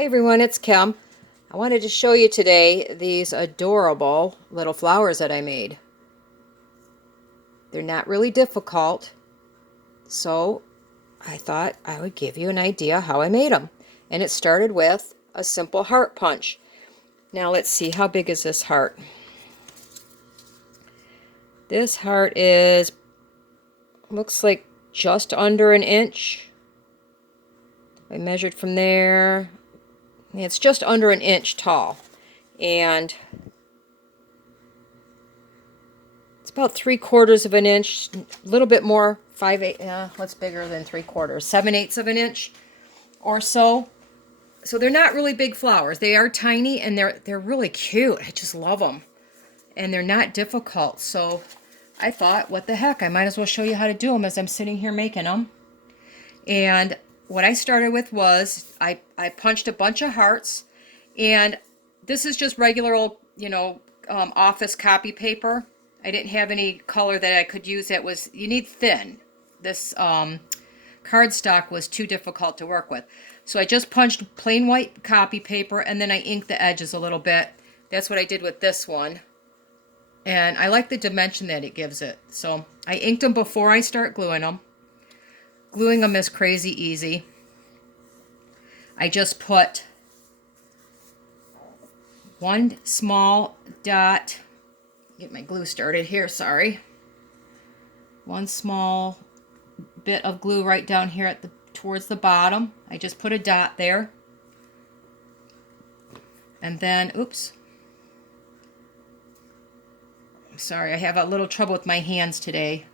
Hi everyone, it's Kim. I wanted to show you today these adorable little flowers that I made. They're not really difficult, so I thought I would give you an idea how I made them. And it started with a simple heart punch. Now let's see, how big is this heart? This heart looks like just under an inch. I measured from there. It's just under an inch tall. And it's about 3/4 of an inch, a little bit more, 5/8, what's bigger than 3/4? 7/8 of an inch or so. So they're not really big flowers. They are tiny and they're really cute. I just love them. And they're not difficult. So I thought, what the heck, I might as well show you how to do them as I'm sitting here making them. And what I started with was I punched a bunch of hearts, and this is just regular old, office copy paper. I didn't have any color that I could use that was, you need thin. This cardstock was too difficult to work with. So I just punched plain white copy paper, and then I inked the edges a little bit. That's what I did with this one. And I like the dimension that it gives it. So I inked them before I start gluing them. Gluing them is crazy easy. I just put one small dot, get my glue started here, sorry. One small bit of glue right down here at towards the bottom. I just put a dot there. And then, oops. I'm sorry, I have a little trouble with my hands today.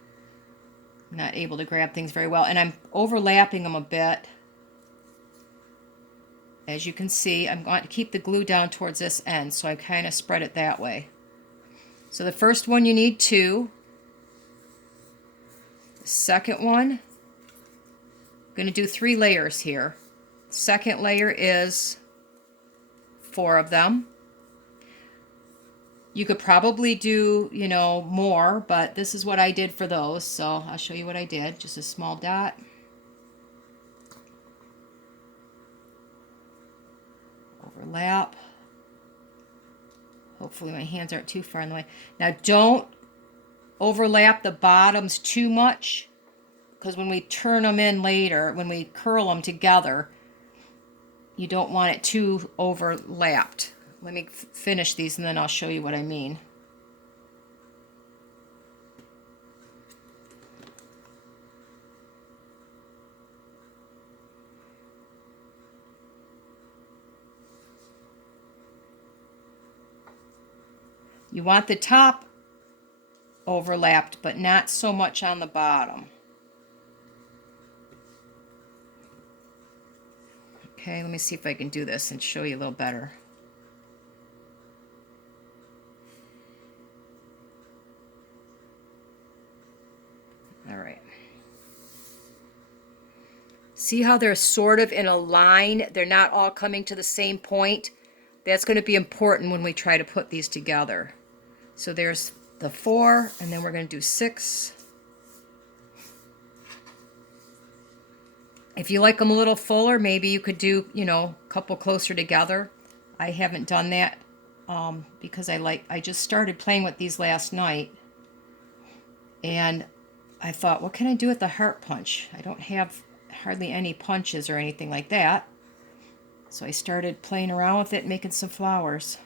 I'm not able to grab things very well. And I'm overlapping them a bit. As you can see, I'm going to keep the glue down towards this end, so I kind of spread it that way. So the first one you need 2. The second one, I'm going to do 3 layers here. Second layer is 4 of them. You could probably do, more, but this is what I did for those, so I'll show you what I did. Just a small dot. Overlap. Hopefully my hands aren't too far in the way. Now don't overlap the bottoms too much, because when we turn them in later, when we curl them together, you don't want it too overlapped. Let me finish these and then I'll show you what I mean. You want the top overlapped, but not so much on the bottom. Okay, let me see if I can do this and show you a little better. All right. See how they're sort of in a line? They're not all coming to the same point. That's going to be important when we try to put these together. So there's the 4, and then we're going to do 6. If you like them a little fuller, maybe you could do, a couple closer together. I haven't done that because I just started playing with these last night. And I thought, what can I do with the heart punch? I don't have hardly any punches or anything like that. So I started playing around with it, making some flowers.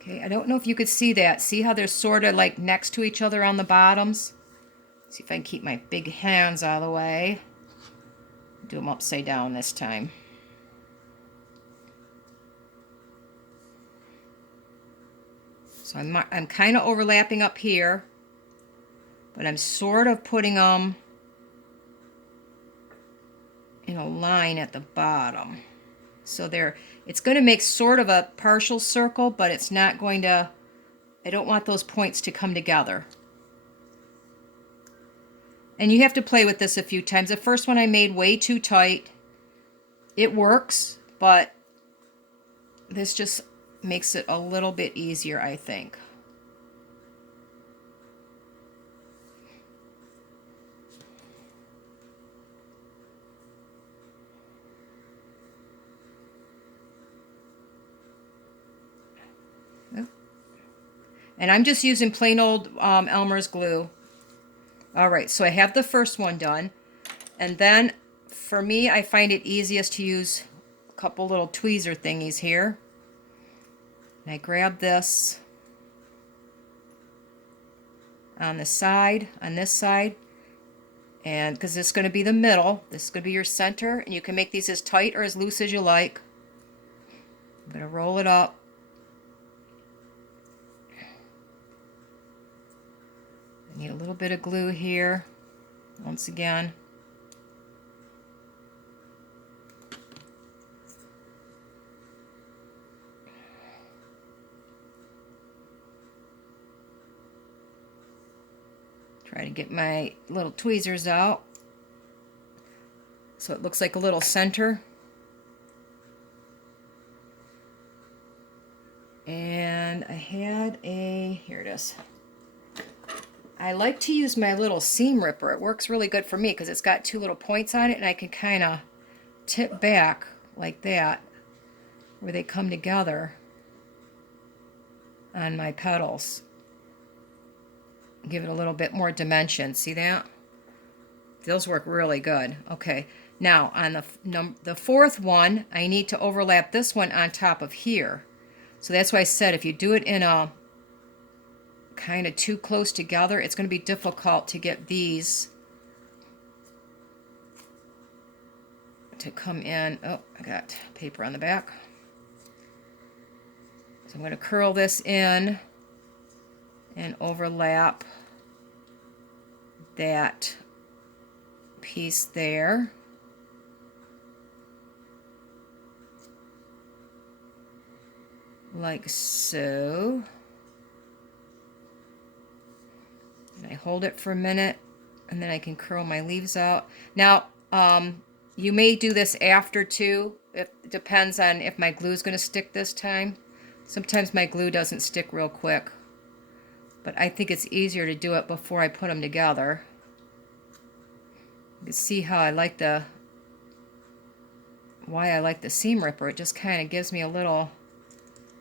Okay, I don't know if you could see that. See how they're sort of like next to each other on the bottoms? See if I can keep my big hands out of the way. Do them upside down this time. So I'm kind of overlapping up here, but I'm sort of putting them in a line at the bottom. So it's going to make sort of a partial circle, but it's not going to, I don't want those points to come together. And you have to play with this a few times. The first one I made way too tight. It works, but this just makes it a little bit easier, I think. And I'm just using plain old Elmer's glue. All right, so I have the first one done. And then for me, I find it easiest to use a couple little tweezer thingies here. And I grab this on the side, on this side. And because this is going to be the middle, this is going to be your center. And you can make these as tight or as loose as you like. I'm going to roll it up. I need a little bit of glue here, once again. Try to get my little tweezers out so it looks like a little center. And I had a, here it is. I like to use my little seam ripper. It works really good for me because it's got two little points on it, and I can kind of tip back like that where they come together on my petals. Give it a little bit more dimension. See that? Those work really good. Okay, now on the fourth one, I need to overlap this one on top of here. So that's why I said if you do it in a kind of too close together, it's going to be difficult to get these to come in. Oh, I got paper on the back. So I'm going to curl this in and overlap that piece there. Like so. And I hold it for a minute, and then I can curl my leaves out. Now, you may do this after too. It depends on if my glue is going to stick this time. Sometimes my glue doesn't stick real quick, but I think it's easier to do it before I put them together. You can see how I like why I like the seam ripper. It just kind of gives me a little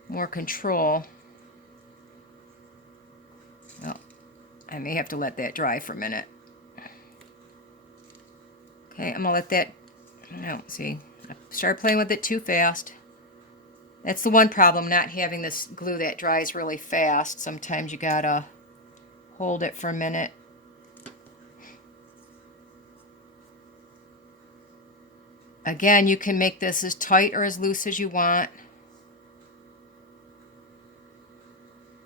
more control. Oh, I may have to let that dry for a minute. Okay, I'm gonna let that, no, see, I started playing with it too fast. That's the one problem, not having this glue that dries really fast. Sometimes you gotta hold it for a minute. Again, you can make this as tight or as loose as you want.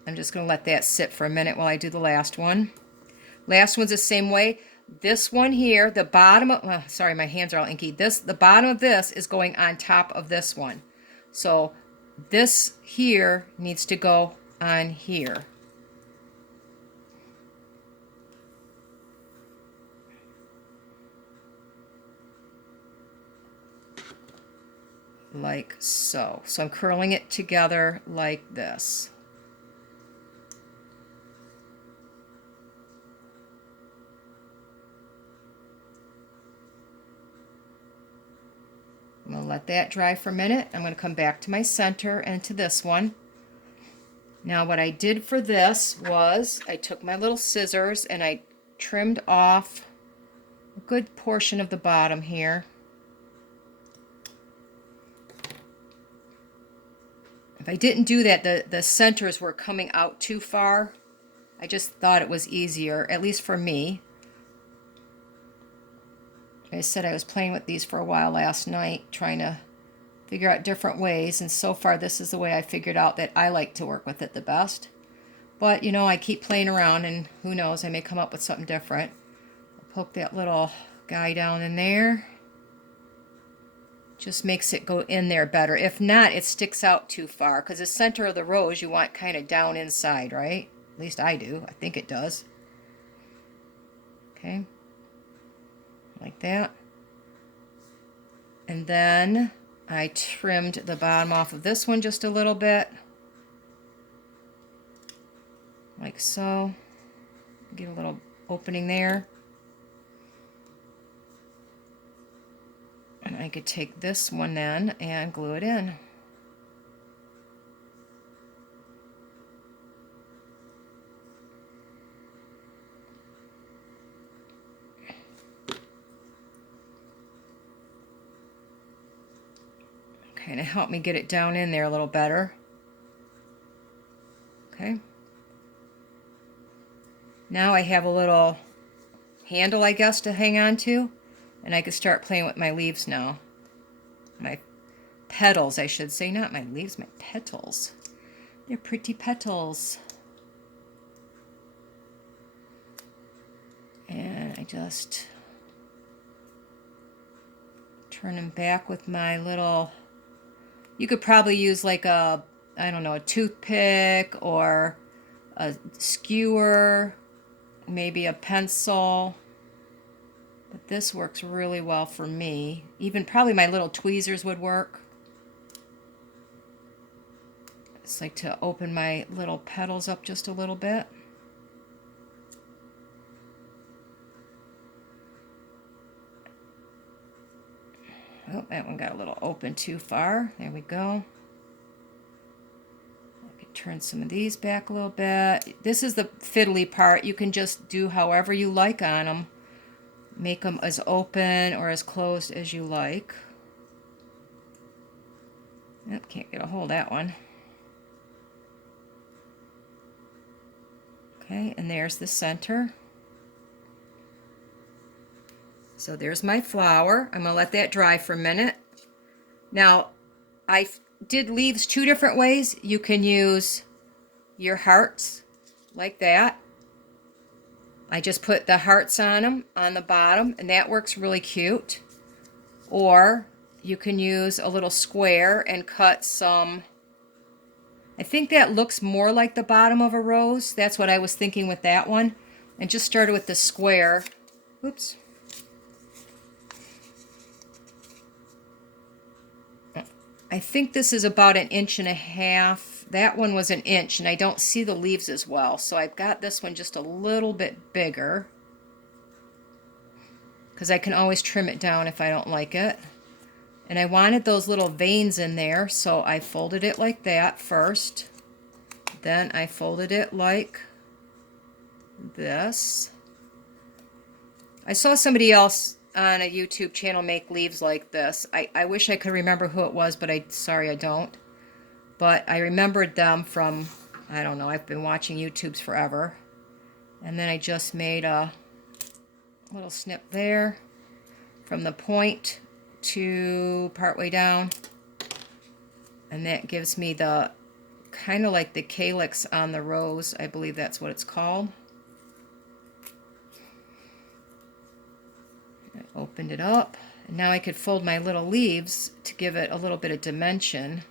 I'm just going to let that sit for a minute while I do the last one. Last one's the same way. This one here, the bottom of, well, sorry, my hands are all inky. The bottom of this is going on top of this one. So this here needs to go on here. Like so. So I'm curling it together like this. I'm going to let that dry for a minute. I'm going to come back to my center and to this one. Now what I did for this was I took my little scissors and I trimmed off a good portion of the bottom here. If I didn't do that, the centers were coming out too far. I just thought it was easier, at least for me. Like I said, I was playing with these for a while last night, trying to figure out different ways, and so far this is the way I figured out that I like to work with it the best. But, you know, I keep playing around, and who knows, I may come up with something different. I'll poke that little guy down in there. Just makes it go in there better. If not, it sticks out too far, because the center of the rose you want kind of down inside, right? At least I do. I think it does. Okay. Like that. And then I trimmed the bottom off of this one just a little bit, like so. Get a little opening there. And I could take this one then and glue it in. Okay, to help me get it down in there a little better. Okay. Now I have a little handle, I guess, to hang on to, and I can start playing with my leaves now. My petals, I should say, not my leaves, my petals. They're pretty petals. And I just turn them back with my little, you could probably use like a, I don't know, a toothpick or a skewer, maybe a pencil. But this works really well for me. Even probably my little tweezers would work. It's like to open my little petals up just a little bit. Oh, that one got a little open too far. There we go. I could turn some of these back a little bit. This is the fiddly part. You can just do however you like on them. Make them as open or as closed as you like. Yep, can't get a hold of that one. Okay, and there's the center. So there's my flower. I'm going to let that dry for a minute. Now, I did leaves two different ways. You can use your hearts like that. I just put the hearts on them on the bottom, and that works really cute. Or you can use a little square and cut some, I think that looks more like the bottom of a rose. That's what I was thinking with that one. And just started with the square. Oops. I think this is about 1.5 inches. That one was 1 inch, and I don't see the leaves as well. So I've got this one just a little bit bigger, because I can always trim it down if I don't like it. And I wanted those little veins in there, so I folded it like that first. Then I folded it like this. I saw somebody else on a YouTube channel make leaves like this. I wish I could remember who it was, but sorry I don't. But I remembered them from, I don't know, I've been watching YouTubes forever. And then I just made a little snip there from the point to partway down. And that gives me the, kind of like the calyx on the rose. I believe that's what it's called. I opened it up, and now I could fold my little leaves to give it a little bit of dimension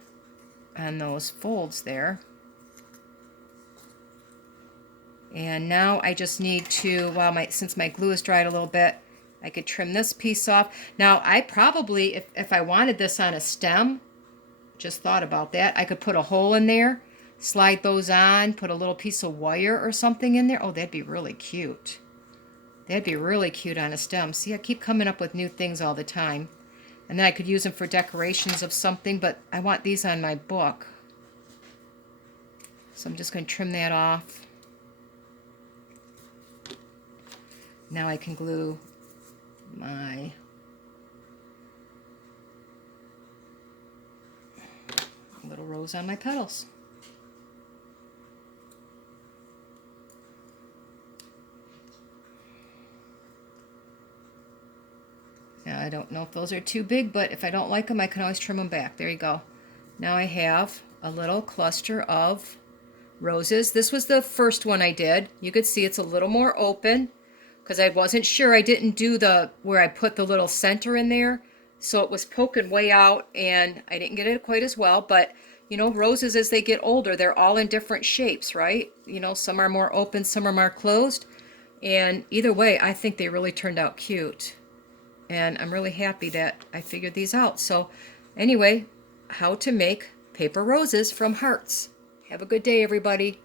on those folds there. And now I just need to, since my glue is dried a little bit, I could trim this piece off. Now I probably, if I wanted this on a stem, just thought about that, I could put a hole in there, slide those on, put a little piece of wire or something in there. Oh, that'd be really cute. That'd be really cute on a stem. See, I keep coming up with new things all the time. And then I could use them for decorations of something, but I want these on my book. So I'm just going to trim that off. Now I can glue my little rose on my petals. Now, I don't know if those are too big, but if I don't like them, I can always trim them back. There you go. Now I have a little cluster of roses. This was the first one I did. You could see it's a little more open because I wasn't sure. I didn't do where I put the little center in there, so it was poking way out, and I didn't get it quite as well. But you know, roses as they get older, they're all in different shapes, right? You know, some are more open, some are more closed, and either way, I think they really turned out cute. And I'm really happy that I figured these out. So Anyway, how to make paper roses from hearts. Have a good day, everybody.